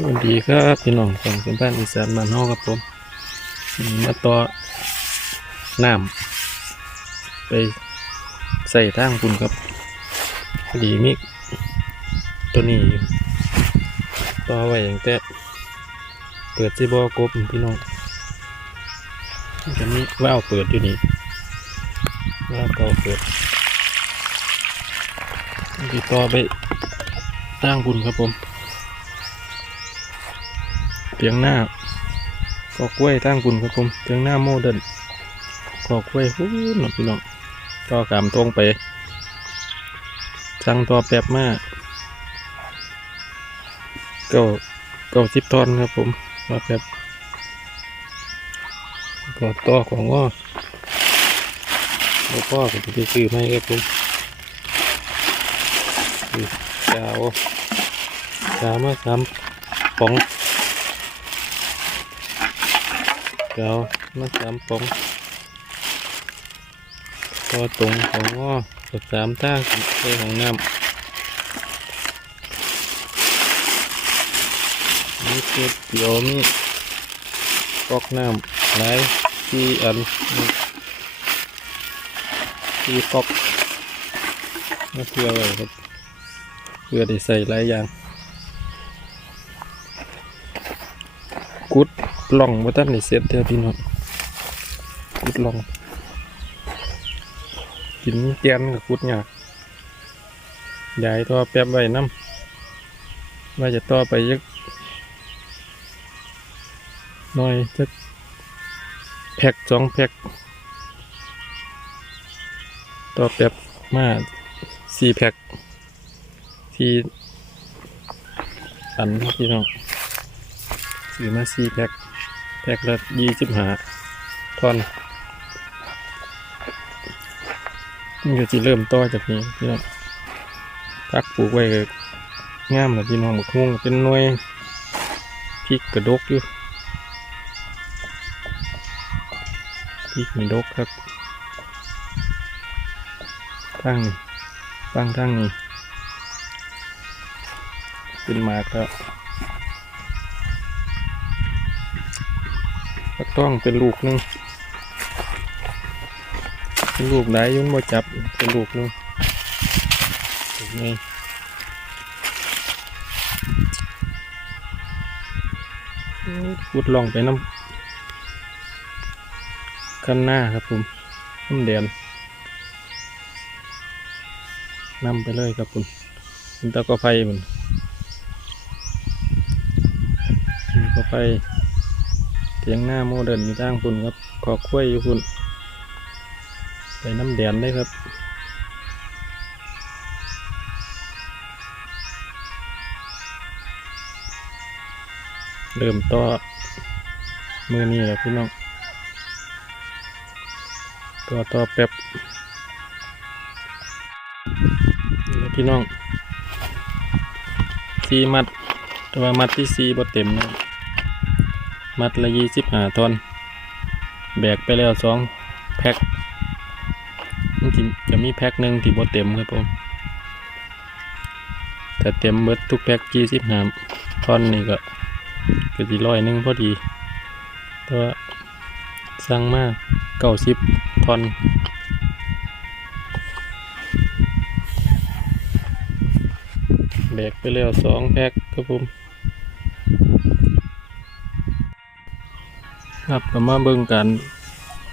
สวัสดีครับพี่น้องของเป็นบ้านอีสานบ้านเฮาครับผมมาต่อน้ำไปใส่ทางคุณครับพอดีมีตัวนี้ต่อไว้อย่างแต่เปิดซีบอกบพี่น้องมันจะมีว่าวเปิดอยู่นี่ว่าวเก่าเปิดติดต่อไปทางคุณครับผม เตียงหน้าก็กล้วยตั้งคุณครับผมเตียงหน้าโมเดิร์นก็กล้วยฮู้หนพี่น้องต่อกามตรงไปสั่งต่อแป๊บมากเก้าเก้าสิบทอนครับผมว่าแป๊บก็ต่อของง้อแล้วก็ก็จะซื้อไม่ครับผมนี่เจ้าสามมาสามป๋อง เดี๋ยวมาสามปองก็ตรงของว่ากับสามท่างใส่ของน้ำนี่คือเดี๋ยวมีกอกน้ำหลายที่อันที่กอกมาเพื่อไว้ครับ เพื่อได้ใส่หลายอย่าง ล่องว่าท่านได้เสร็จเท่าพี่น้องกุดล่อง กินแกนกับกุดหยากยายต่อแป๊บไว้น้ำว่าจะต่อไปยักหน่อยจักแพ็กสองแพ็กต่อแป๊บมาสี่แพ็กที่อันพี่น้องซื้อมาสี่แพ็ค แพ็คละยี่สิบห้าทอนนี่ก็จะเริ่มต่อจากนี้พี่น้องพักปลูกไว้ก็งามเลยพี่น้องบักฮวงเป็นหน่วยพริกกระดกอยู่พริกมีดกครับตั้งนี่ตั้งตั้งนี่เป็นมากแล้ว ต้องเป็นลูกหนึงเป็นลูกไหนยุ่นบ่จับเป็นลูกหนึงลูกนี้พุดลองไปน้ำกันหน้าครับผมน้ำแดนนำไปเลยครับผมมันตะก็ไฟมันก็ไฟ เตียงหน้าโมเดิร์นอยู่ทางคุณครับขอคุ้ยอยู่คุณไปน้ำแดนได้ครับเริ่มต่อมือนี่แหละพี่น้องต่อต่อแป๊บนี่แหละพี่น้องสีมัดต่ว่ามัดที่สีบ่เต็มนะ มัดละยี่สิบห้าทอนแบกไปแล้วสองแพ็คนสิจะมีแพ็คหนึ่งที่บ่เต็มครับผมถ้าเต็มเบิดทุกแพ็คยี่สิบห้าทอนนี่ก็ก็สิร้อยหนึ่งพอดีต่ว่าสั่งมาเก้าสิบทอนแบกไปแล้วสองแพ็คครับผม ครับก็มาเบิ่งกัน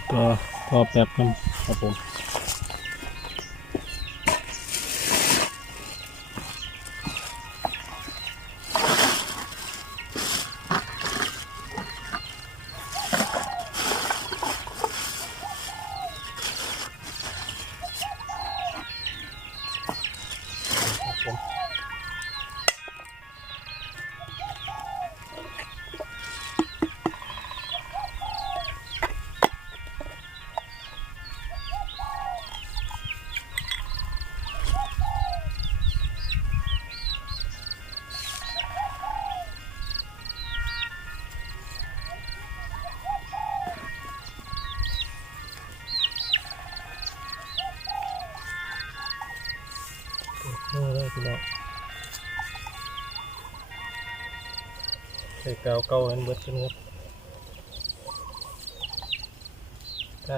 ตัวพอแป๊บนึงครับผม ใส่กาวเก่าให้เบิดขึ้นครับถ้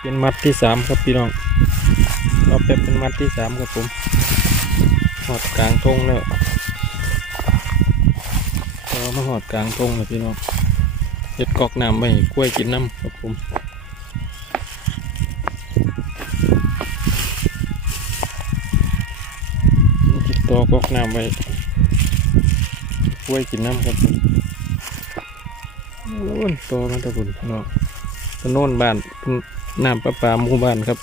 เป็นมัดที่สามครับพี่น้องเราเป็บเป็นมัดที่สามครับผมหอดกลางทงแล้วเรามาหอดกลางทงเลยพี่น้องเห็ดกอกน้ำไปกล้วยกินน้ำครับผมเห็ดตอกอกน้ำไปกล้วยกินน้ำครับโอ้ยตอมันตะบุญพี่น้องถนนบ้านเป็ น้ำประปาหมู่บ้านครับ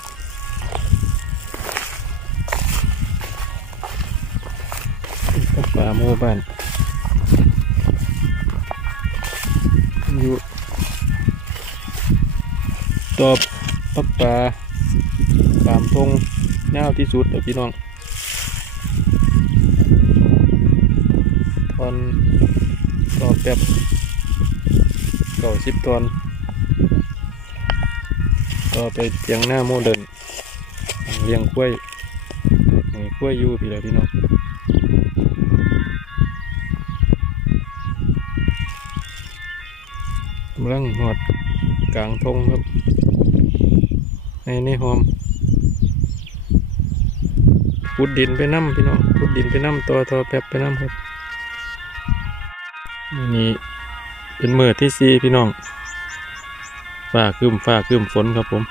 ประปาหมู่บ้านอยู่ตอบประปาตามทงยาวที่สุดเด้อพี่น้องตอนต่อแป๊บเก่าสิบตอน ก็ไปเตียงหน้าโมเดิร์นเลี้ยงกล้วยให้กล้วยอยู่พี่เลยพี่น้องกำลังหอดกลางทงครับในในหอมขุดดินไปน้ำพี่น้องขุดดินไปน้ำตัวตัวแป๊บไปน้ำครับนี่เป็นเมือที่สี่พี่น้อง ฟ้าครึมฟ้าครึมฝนครับผม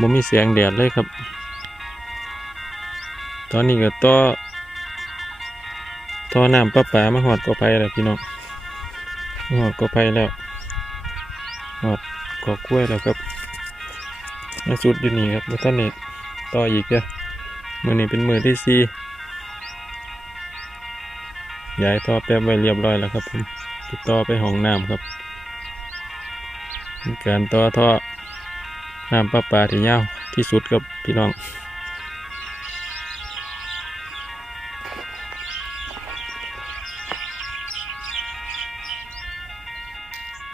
บ่มีเสียงแดดเลยครับ ตอนนี้ก็ต่อท่อน้ำประปามาหอดกอไผ่แล้วพี่น้องหอดกอไผ่แล้วหอดกอกล้วยแล้วครับล่าสุดอยู่นี่ครับบ่ท่านนี่ต่ออีกเด้อมือนี้เป็นมือที่สี่ย้ายท่อแป๊บไว้เรียบร้อยแล้วครับผมติดต่อไปห้องน้ำครับ เป็นการต่อท่อน้ำประปาที่ยาวที่สุดครับพี่น้อง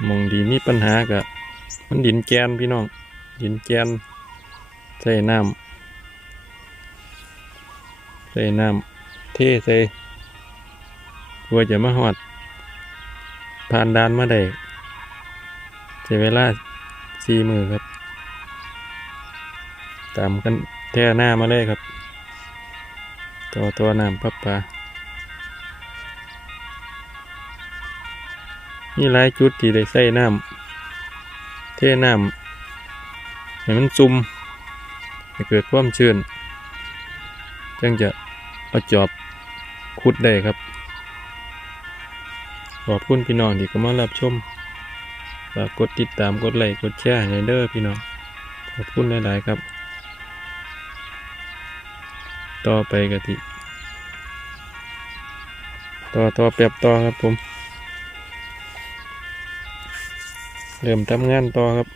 มองดีมีปัญหากับมันดินแกนพี่น้อง ดินแกนใส่น้ำใส่น้ำเทใส่กลัวจะมาหอดผ่านด่านมาได้ ใช้เวลาสี่มือครับ ตามกันแท่หน้ามาเลยครับ ตัวตัวน้ำปับปลานี่หลายจุดที่ได้ใส่น้ำเท่น้ำให้มันซุ่มให้เกิดความชื้นจึงจะเอาจอบขุดได้ครับขอบคุณพี่น้องที่เข้ามารับชม ฝากกดติดตามกดไลค์กดแชร์ให้เด้อพี่น้องขอบคุณหลาย ๆ ครับ ต่อไปกะทิต่อต่อเปรียบต่อครับผม เริ่มทำงานต่อครับ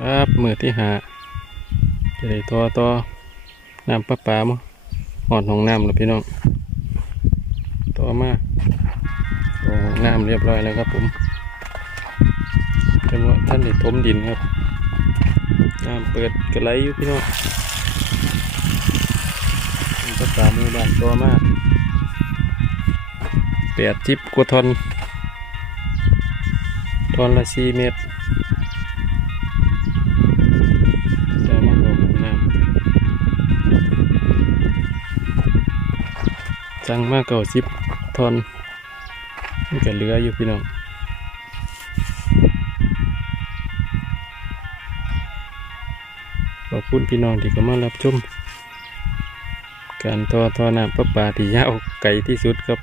ครับมือที่หาจะได้ต่อต่อน้ำประปามั้งหอดห้องน้ำแล้วพี่น้องต่อมาโอ้น้ำเรียบร้อยแล้วครับผมแต่ว่าท่านได้ถมดินครับน้ำเปิดกระไหลอยู่พี่น้องน้ำประปามู่บ้านต่อมาแปดจิบกว่าทอนทอนละสี่เมตรำจังมากเก่าสิบทอนมันก็เหลืออยู่พี่น้องขอบคุณพี่น้องที่เข้ามารับชมการทอทอน้ำประปาที่ยาวไกลที่สุดครับ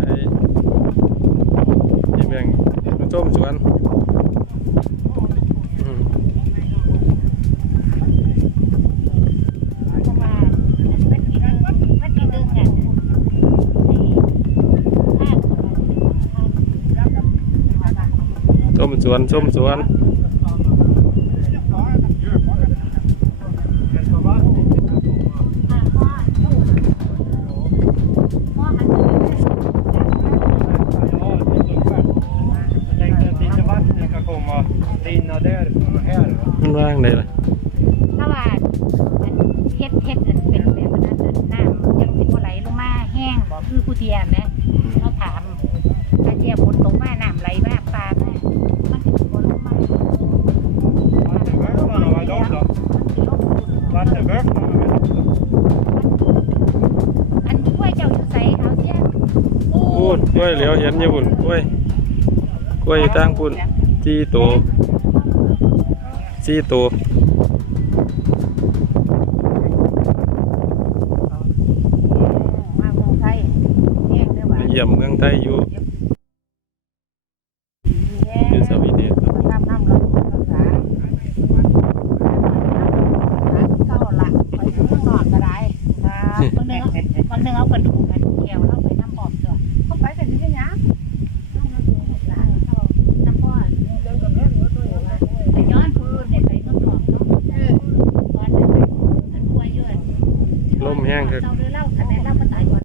ไอ้ยี่แบ่งมาต้มสวนอืมเพราะว่ามันกินมันกินมันกินดึงอะภาคของมัน ต้มสวนส้มสวน Jag tänkte att inte vattnet ska komma rinna därifrån och här. Va? มันว่างได้ละ ถ้าว่ามันเฮ็ดเฮ็ดอันเป็นแบบนั้นน่ะน้ำจังสิบ่ไหลลงมาแห้งบ่คือผู้เทียมนะเราถามถ้าเทียฝนตกมาน้ำไหลมาปลามามันสิบ่ลงมา Vattenböckarna, vad är de då? Vattenböckarna, vad är de då? อันกล้วยเจ้าอยู่ไสเอาเสียพูดกล้วยเหลียวเห็นอยี่บุ่นกล้วยกล้วยอยู่ตั้งปุ่นจีโตจีโตมาเมืองไทยแห้งเด้อว่าเยี่ยมเมืองไทยอยู่